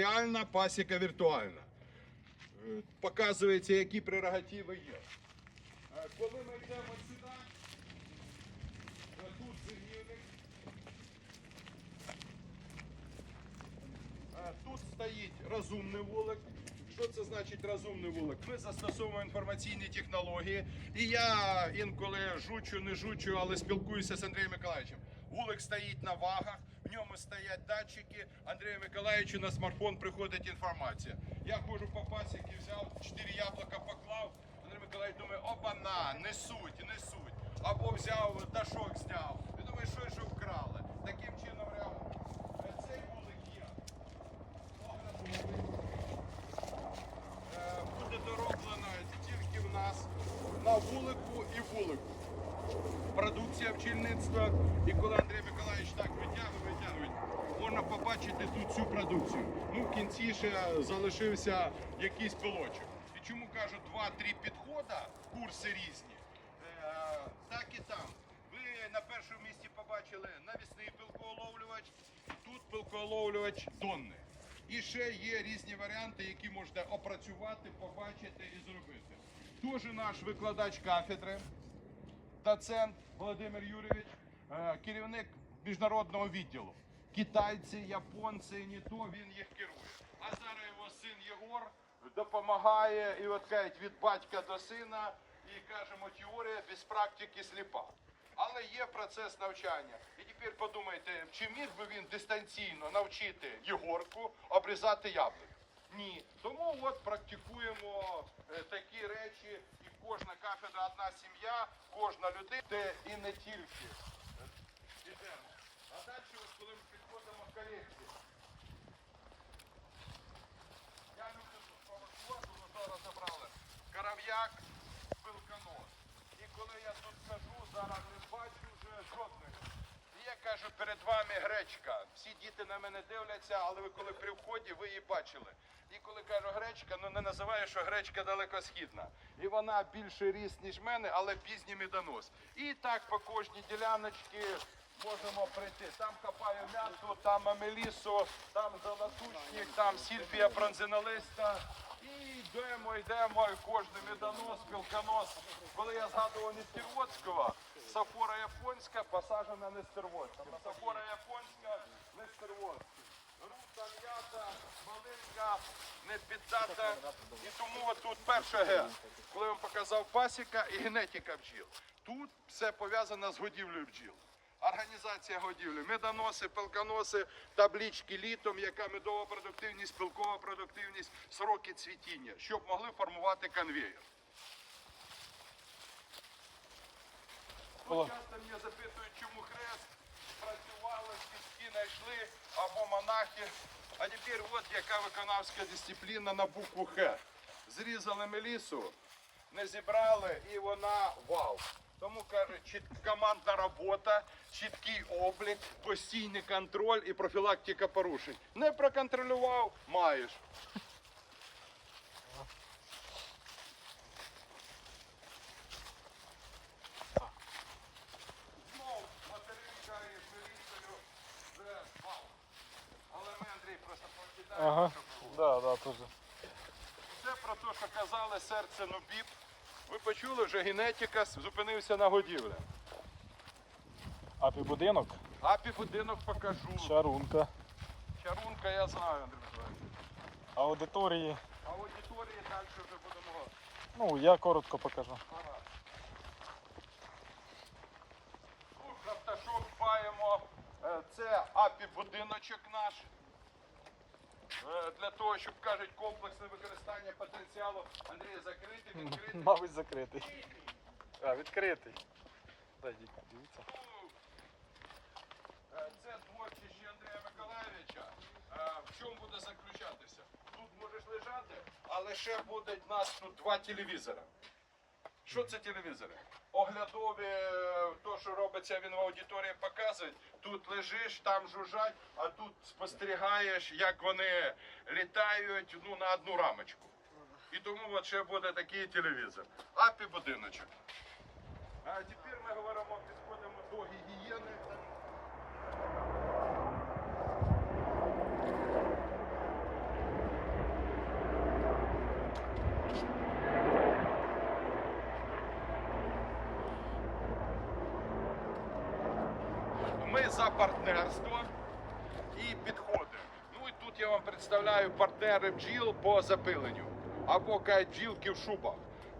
Реальна пасіка віртуальна. Показується, які прерогативи є. Е, Коли ми йдемо сюди, тут зимівник. Е, Тут стоїть розумний вулик. Що це значить розумний вулик? Ми застосовуємо інформаційні технології. І я інколи жучу, не жучу, але спілкуюся з Андрієм Миколаївичем. Вулик стоїть на вагах, в ньому стоять датчики. Андрію Миколаївичу на смартфон приходить інформація. Я ходжу по пасіки, взяв 4 яблука, поклав. Андрій Миколаївич думає, опана, несуть, несуть. Або взяв дашок зняв. І думає, що ж вкрали. Таким чином реагує. Е, Цей вулик є. Е, буде дороблено тільки в нас на вулику і вулику. Продукція бджільництва. І коли Андрій Миколаївич так витягує, витягує, можна побачити тут цю продукцію. Ну, в кінці ще залишився якийсь пилочок. І чому кажу, два-три підходи, курси різні, е, так і там. Ви на першому місці побачили навісний пилкооловлювач, тут пилкооловлювач донний. І ще є різні варіанти, які можна опрацювати, побачити і зробити. Теж наш викладач кафедри, доцент Володимир Юрійович, е, керівник міжнародного відділу. Китайці, японці, не то він їх керує. А зараз його син Єгор допомагає і от кажуть, від батька до сина, і кажемо, теорія без практики сліпа. Але є процес навчання. І тепер подумайте, чи міг би він дистанційно навчити Єгорку обрізати яблук? Ні. Тому от практикуємо е, такі речі, кожна кафедра одна сім'я, кожна людина, де і не тільки. Ідемо. А далі, коли ми підходимо в колекції. Я люблю провокувати, ми зараз забрали. Карав'як, пилканос. І коли я тут скажу, зараз не бачу вже жодних. Я кажу, перед вами гречка. Всі діти на мене дивляться, але ви коли при вході, ви її бачили. І коли кажу гречка, ну не називаю, що гречка далекосхідна. І вона більше ріст, ніж мене, але пізній медонос. І так по кожній діляночці можемо прийти. Там копаю м'яту, там амелісу, там золотучник, там сільфія бронзинолиста. І йдемо, йдемо, і кожний медонос, пілконос. Коли я згадував Нестерводського, сафора японська посаджена Нестерводська. Сафора японська, Нестерводська. Рута, м'ята, малинка, не піддата. І тому тут перше Г. Коли вам показав пасіка і генетика бджіл. Тут все пов'язано з годівлею бджіл. Організація годівлі, медоноси, пилконоси, таблички літом, яка медова продуктивність, пилкова продуктивність, сроки цвітіння, щоб могли формувати конвейер. Часто мене запитують, чому хрест працювали, стільки знайшли або монахи. А тепер от яка виконавська дисципліна на букву Х. Зрізали мелісу, не зібрали і вона вау. Тому чіт- командна робота, чіткий облік, постійний контроль і профілактика порушень. Не проконтролював, маєш. Знов материнка із міліцією вже вау. Але ми, Андрій, просто покидаємо, Ага, щоб було. да, да, тоже. Це про те, казали серце нубіб. Ви почули, вже генетика зупинився на годівлі. Апі будинок, Апі будинок покажу. шарунка, Чарунка я знаю, Андрій Миколаївич. аудиторії. А аудиторії далі вже будемо. Ну, я коротко покажу. Ага. Тут на пташок дбаємо. Е, Це апі будиночок наш. Е, Для того, щоб кажуть комплексне використання потенціалу. Андрій, закритий, відкритий. Мабуть, закритий. А, відкритий. Дай, діть, дивіться. Е, Це творчість Андрія Миколаєвича. Е, В чому буде заключатися? Тут можеш лежати, але ще буде в нас тут два телевізора. Що це телевізори? Оглядові, е, то, що робиться, він в аудиторії показує. Тут лежиш, там жужжать, а тут спостерігаєш, як вони літають ну, на одну рамочку. І тому от ще буде такий телевізор. Апі будиночок. А тепер ми говоримо, підходимо до гігієни. за партнерство і підходи. Ну і тут я вам представляю партнери бджіл по запиленню. Або кажуть бджілки в шубах.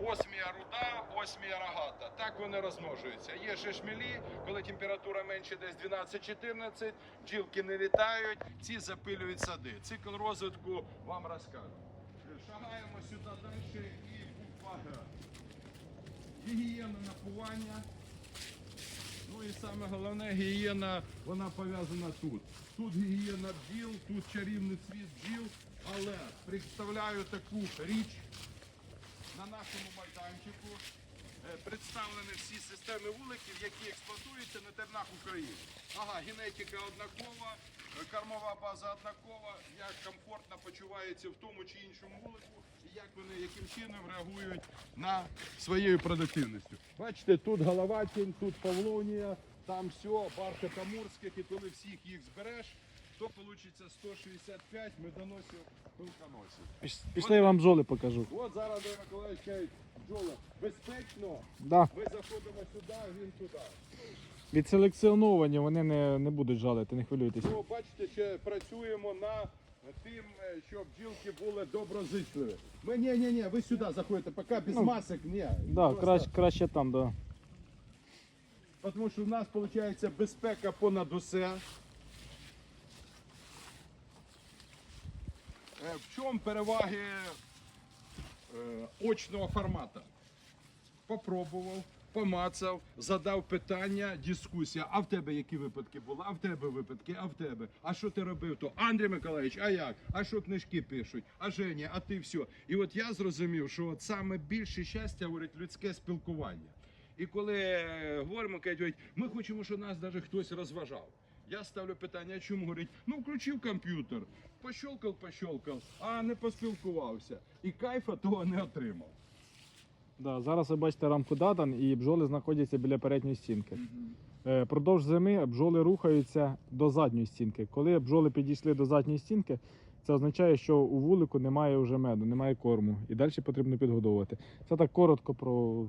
Осмія руда, осмія рогата. Так вони розмножуються. Є ще шмелі, коли температура менше десь 12-14, бджілки не літають, ці запилюють сади. Цикл розвитку вам розкажу. Шагаємо сюди далі і буква. Гігієна напування. Ну і саме головне, гігієна, вона пов'язана тут. Тут гігієна бджіл, тут чарівний світ бджіл, але представляю таку річ на нашому майданчику. Е, Представлені всі системи вуликів, які експлуатуються на тернах України. Ага, генетика однакова, е, кормова база однакова, як комфортно почуваються в тому чи іншому вулику, і як вони яким чином реагують на своєю продуктивністю. Бачите, тут головатінь, тут павлонія, там все, бархатамурських, і коли всіх їх збереш, то вийде 165 медоносів пилконосів. Піш- Пішли я вам бджоли покажу. От зараз Андрій Миколаївич каже, бджола, безпечно, Да. ми заходимо сюди, він туди. Відселекціоновані, вони не, не будуть жалити, не хвилюйтесь. Ну, бачите, ще працюємо на тим, е, щоб бджілки були доброзичливі. Ми, ні, ні, ні, ви сюди заходите, поки без Ну, масок, ні. Да, Просто- краще, краще там, да. Тому що в нас виходить безпека понад усе. В чому переваги е, очного формату? Попробував, помацав, задав питання, дискусія. А в тебе які випадки були? А в тебе випадки, а в тебе. А що ти робив? То Андрій Миколаївич, а як? А що книжки пишуть? А Женя, а ти все. І от я зрозумів, що от саме більше щастя говорить людське спілкування. І коли е, говоримо, кажуть, ми хочемо, щоб нас навіть хтось розважав. Я ставлю питання, чому говорить, ну включив комп'ютер, пощолкав, пощолкав, а не поспілкувався. І кайфа того не отримав. Да, зараз ви бачите рамку дадан і бджоли знаходяться біля передньої стінки. Е, Продовж зими бджоли рухаються до задньої стінки. Коли бджоли підійшли до задньої стінки, це означає, що у вулику немає вже меду, немає корму. І далі потрібно підгодовувати. Це так коротко про.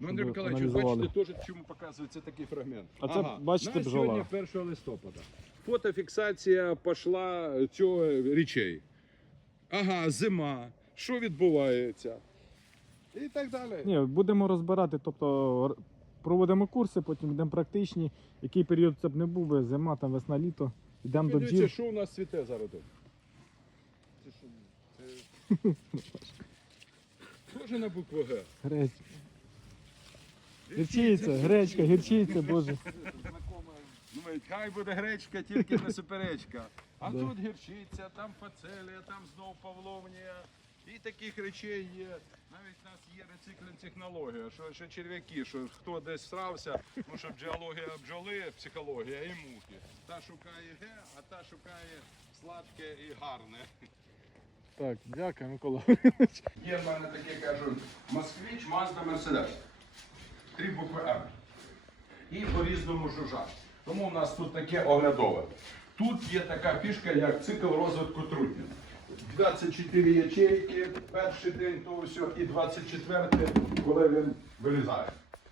Ну, Андрій Ви Миколаївич, бачите теж, чому показується такий фрагмент. А це, бачите, на бджола. сьогодні 1 листопада. Фотофіксація пішла цього речей. Ага, зима. Що відбувається? І так далі. Ні, будемо розбирати, тобто проводимо курси, потім йдемо практичні. Який період це б не був би, зима, там весна, літо. Йдемо до бджіл. що у нас цвіте зараз тут? Це що? Це... Тоже на букву Г. Грець. Гірчиця, гречка, гірчиця, боже. Думають, хай буде гречка, тільки не суперечка. А Да. тут гірчиця, там фацелія, там знов павловнія. І таких речей є. Навіть у нас є рециклінг технологія, що ще черв'яки, що хто десь срався, ну що бджіологія бджоли, психологія і мухи. Та шукає ге, а та шукає сладке і гарне. Так, дякую, Микола. Є в мене таке, кажуть, москвич, Мазда, Мерседес. Три букви М. І по-різному жужжать. Тому у нас тут таке оглядове. Тут є така фішка, як цикл розвитку трутня. 24 ячейки, перший день то все, і 24, коли він вилізає.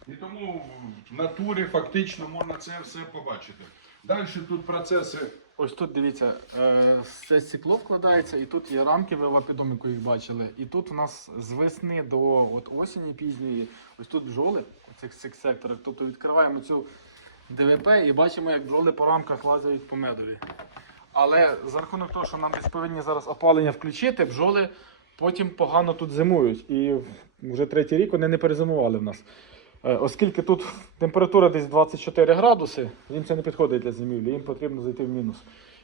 І тому в натурі фактично можна це все побачити. Далі тут процеси Ось тут дивіться, е, це стекло вкладається, і тут є рамки, ви в апідоміку їх бачили. І тут у нас з весни до от осені пізньої, ось тут бджоли у цих, цих секторах. Тобто відкриваємо цю ДВП і бачимо, як бджоли по рамках лазають по медові. Але за рахунок того, що нам десь повинні зараз опалення включити, бджоли потім погано тут зимують. І вже третій рік вони не перезимували в нас. Е, Оскільки тут температура десь 24 градуси, їм це не підходить для зимівлі, їм потрібно зайти в мінус.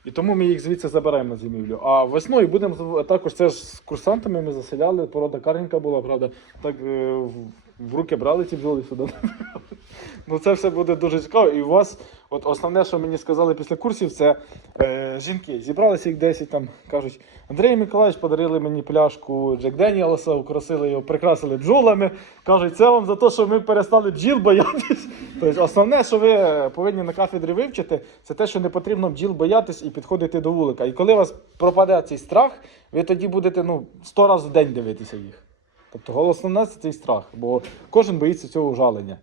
І тому ми їх звідси забираємо зимівлю. А весною будемо також це ж з курсантами ми заселяли, порода каренька була, правда. Так е, в- руки брали ці бджоли сюди. Ну це все буде дуже цікаво. І у вас, от основне, що мені сказали після курсів, це е, жінки. Зібралися їх 10 там, кажуть, Андрій Миколаївич подарили мені пляшку Джек Деніелса, украсили його, прикрасили бджолами. Кажуть, це вам за те, що ми перестали бджіл боятись. Тобто основне, що ви повинні на кафедрі вивчити, це те, що не потрібно бджіл боятись і підходити до вулика. І коли у вас пропаде цей страх, ви тоді будете ну, 100 разів в день дивитися їх. Тобто основне це цей страх, бо кожен боїться цього ужалення.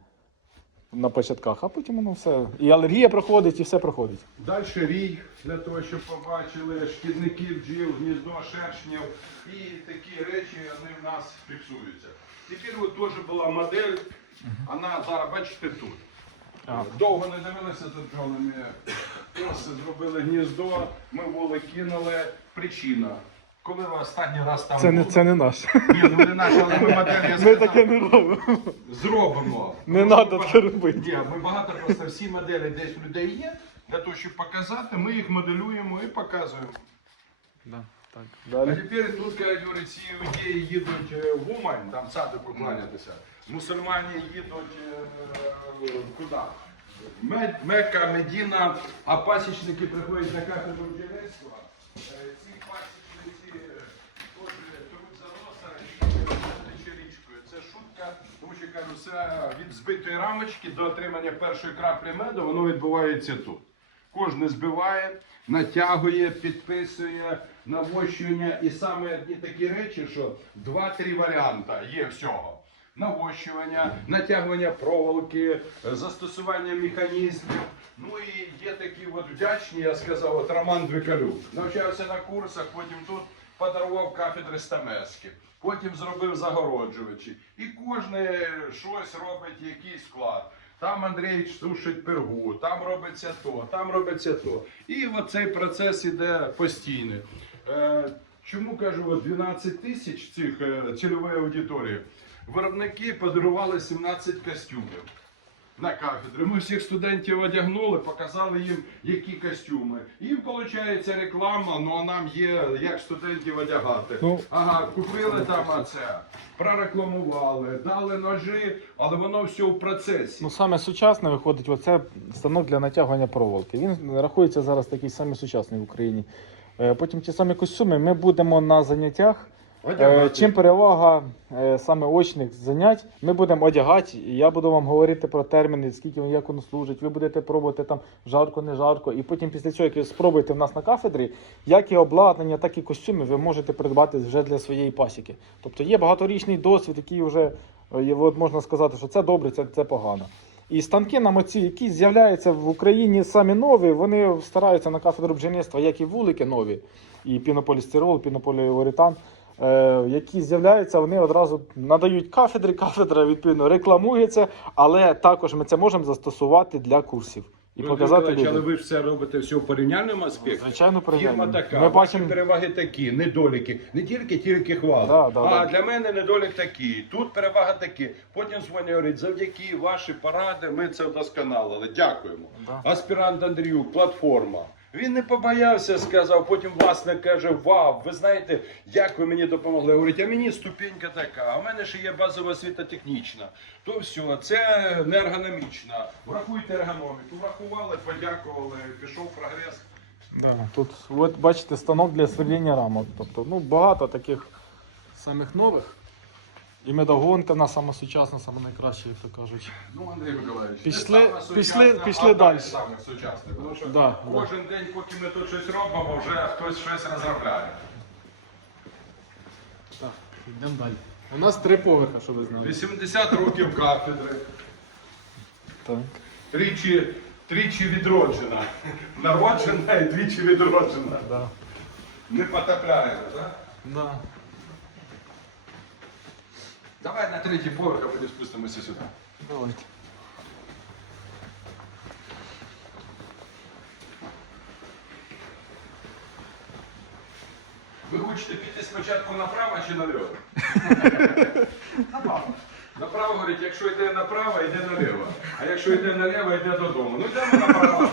на початках, а потім воно все. І алергія проходить, і все проходить. Далі рій, для того, щоб побачили шкідники бджіл, гніздо шершнів і такі речі вони в нас фіксуються. Тепер от теж була модель, вона зараз бачите тут. Довго не дивилися за бджолами. Ось зробили гніздо, ми воли кинули. Причина. Коли ви останній раз там Це не, були? це не наш. Ні, ну не наш, але ми модель, я Ми сказав, таке не робимо. зробимо. Не Тому таке багато- робити. Ні, ми багато просто всі моделі десь в людей є. Для того, щоб показати, ми їх моделюємо і показуємо. Да, так. А Далі. тепер тут, як говорять, ці ідеї їдуть е, в Умань, там сади поклонятися. Мусульмані їдуть е, куди? Мед- Мекка, Медіна, а пасічники приходять на кафедру бджільництва. Е, Ці пасічниці е, теж труть за носа і тече річкою. Це шутка, тому що кажу, все від збитої рамочки до отримання першої краплі меду, воно відбувається тут. Кожен збиває, натягує, підписує, навощування. І саме одні такі речі, що два-три варіанти є всього. Навощування, натягування проволоки, застосування механізмів. Ну і є такі от вдячні, я сказав, от Роман Двикалюк. Навчався на курсах, потім тут подарував кафедри стамески, потім зробив загороджувачі. І кожне щось робить, якийсь склад. Там Андрій сушить пергу, там робиться то, там робиться то. І от цей процес іде постійно. Е, чому кажу, 12 тисяч цих е, цільової аудиторії? Виробники подарували 17 костюмів на кафедрі. Ми всіх студентів одягнули, показали їм, які костюми. І виходить реклама, ну а нам є як студентів одягати. Ну. Ага, купили там оце, прорекламували, дали ножі, але воно все в процесі. Ну, саме сучасне виходить, оце станок для натягування проволоки. Він рахується зараз такий самий сучасний в Україні. Е, Потім ті самі костюми ми будемо на заняттях. Е. Чим перевага е, саме очних занять, ми будемо одягати, і я буду вам говорити про терміни, скільки як воно служить. Ви будете пробувати там жарко, не жарко. І потім після цього, як ви спробуєте в нас на кафедрі, як і обладнання, так і костюми ви можете придбати вже для своєї пасіки. Тобто є багаторічний досвід, який вже е, от можна сказати, що це добре, це, це погано. І станки нам оці, які з'являються в Україні самі нові, вони стараються на кафедру бджільництва, як і вулики нові, і пінополістирол, пінополіуретан, які з'являються, вони одразу надають кафедри, кафедра відповідно рекламується, але також ми це можемо застосувати для курсів і Ну, показати Миколаївич, але ви ж все робите все в порівняльному аспекті. Звичайно, Фірма така, Ми ваші бачимо, переваги такі, недоліки. Не тільки тільки хвали. Да, да, а да. для мене недолік такий. Тут перевага такі. Потім дзвонять, говорять, завдяки ваші поради ми це вдосконалили. Дякуємо. Да. Аспірант Андріюк, платформа. Він не побоявся, сказав. Потім власник каже: Вау, ви знаєте, як ви мені допомогли. Говорить, а мені ступенька така, а в мене ще є базова освіта технічна. То все, це не ергономічна. Врахуйте ергономіку. Врахували, подякували, пішов прогрес. Да, тут от бачите станок для сверління рамок. Тобто, ну багато таких самих нових. І медогонка, вона сама сучасна, сама найкраща, як то кажуть. Ну, Андрій Миколаївич, Пішли- саме пішли- сучасне, пішли а далі. Саме сучасне, тому що Да, кожен день, поки ми тут щось робимо, вже хтось щось розробляє. Так, йдемо далі. У нас три поверха, що ви знали. 80 років кафедри, Так. тричі, тричі відроджена. Народжена і двічі відроджена. Да. Не потопляємо, так? Да. Давай на третій поверх, а потім спустимося сюди. Давайте. Ви хочете піти спочатку направо чи наліво? Направо. Направо говорить, якщо йде направо, йде наліво. А якщо йде наліво, йде додому. Ну йдемо направо.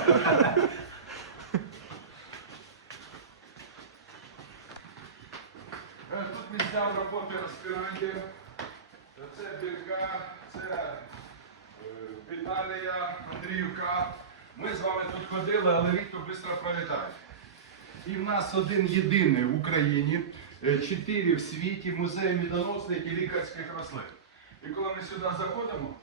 Ми з вами тут ходили, але літо швидко пролітає. І в нас один єдиний в Україні, е, чотири в світі музеї медоносних і лікарських рослин. І коли ми сюди заходимо,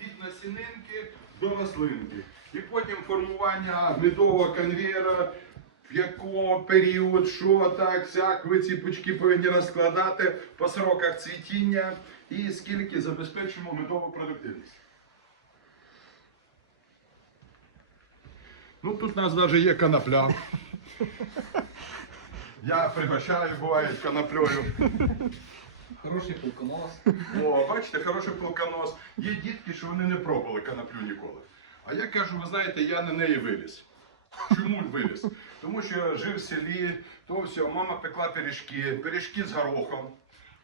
від насінинки до рослинки. І потім формування медового конвейера, в якому період, що так, сяк, ви ці пучки повинні розкладати по сроках цвітіння і скільки забезпечуємо медову продуктивність. Ну тут у нас навіть є конопля. Я пригощаю, буває, коноплею. Хороший полконос. О, бачите, хороший полконос. Є дітки, що вони не пробували коноплю ніколи. А я кажу, ви знаєте, я на неї виліз. Чому виліз? Тому що я жив в селі, то все, мама пекла пиріжки, пиріжки з горохом,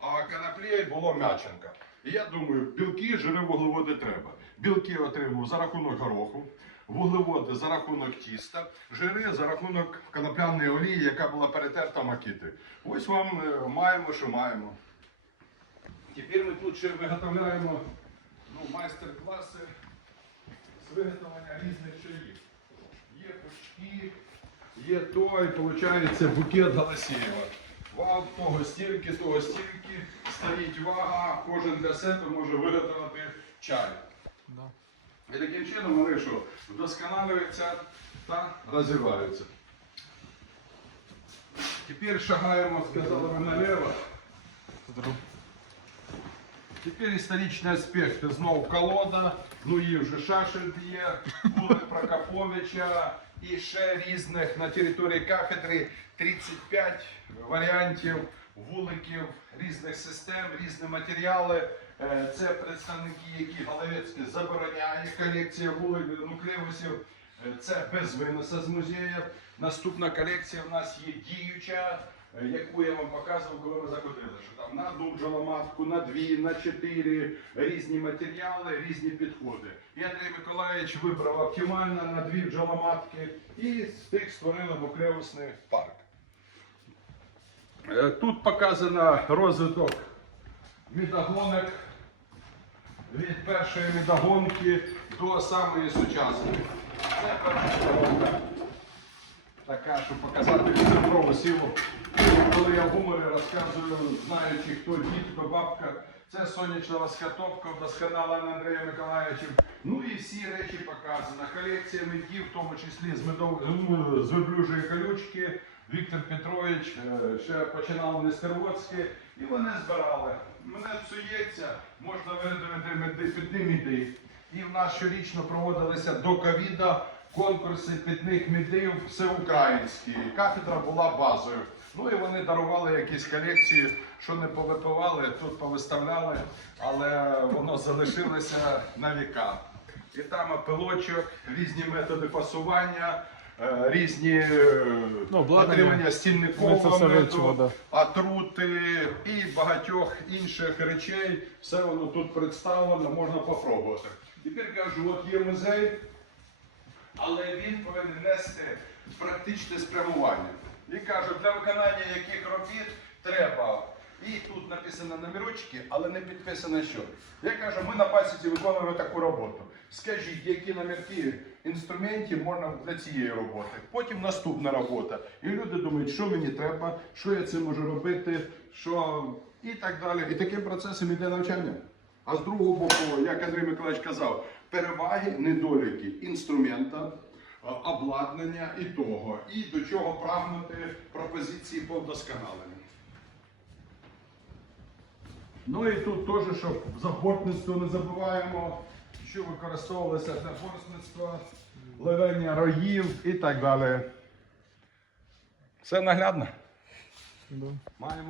а коноплі було м'яченка. І я думаю, білки, жири, вуглеводи треба. Білки отримав за рахунок гороху, вуглеводи за рахунок тіста, жири за рахунок конопляної олії, яка була перетерта макіти. Ось вам е, маємо, що маємо. Тепер ми тут ще виготовляємо ну, майстер-класи з виготовлення різних чаїв. Є пучки, є той, виходить, букет Галасєєва. Вал того стільки, того стільки, стоїть вага, кожен для себе може виготовити чай. І таким чином вони що, вдосконалюються та розвиваються. Тепер шагаємо, сказали ви наліво. Здорово. Теперь історичні аспекти. Знову колода, ну і вже Шашель є, вулик Прокоповича і ще різних на території кафедри 35 варіантів вуликів різних систем, різні матеріали. Е, Це представники, які Галевецький забороняє колекція вуликів нуклеусів. Е, Це без виноса з музею. Наступна колекція в нас є діюча, яку я вам показував, коли ми заходили. Що там на одну бджоломатку, на дві, на чотири різні матеріали, різні підходи. І Андрій Миколаївич вибрав оптимально на дві бджоломатки і з тих створили нуклеусний парк. Е, Тут показано розвиток мідогонок від першої мідогонки до самої сучасної. Це перша мідогонка. Така, щоб показати цифрову силу. Коли я в гуморі розказую, знаючи, хто дід, хто бабка, це сонячна восхотопка, вдосконалена Андрієм Миколаївичем. Ну і всі речі показано. Колекція медів, в тому числі з, медов... з верблюжої колючки. Віктор Петрович е, ще починав в Нестерводське, і вони збирали. Мене псується, можна підні меди. І в нас щорічно проводилися до ковіда конкурси питних медів всеукраїнські. Кафедра була базою. Ну і вони дарували якісь колекції, що не повипивали, тут повиставляли, але воно залишилося на віка. І там апелочок, різні методи фасування, е, різні е, Ну, отримання стільникового отрути і багатьох інших речей. Все воно тут представлено, можна попробувати. Тепер кажу, от є музей, але він повинен нести практичне спрямування. І кажу, для виконання яких робіт треба. І тут написано номерочки, але не підписано що. Я кажу, ми на пасіці виконуємо таку роботу. Скажіть, які номерки інструментів можна для цієї роботи. Потім наступна робота. І люди думають, що мені треба, що я це можу робити, що і так далі. І таким процесом іде навчання. А з другого боку, як Андрій Миколаївич казав, переваги, недоліки інструмента, обладнання і того, і до чого прагнути пропозиції по вдосконаленню. Ну і тут теж, щоб забортництво не забуваємо, що використовувалося для борсництва, ловення роїв і так далі. Все наглядно. Да. Маємо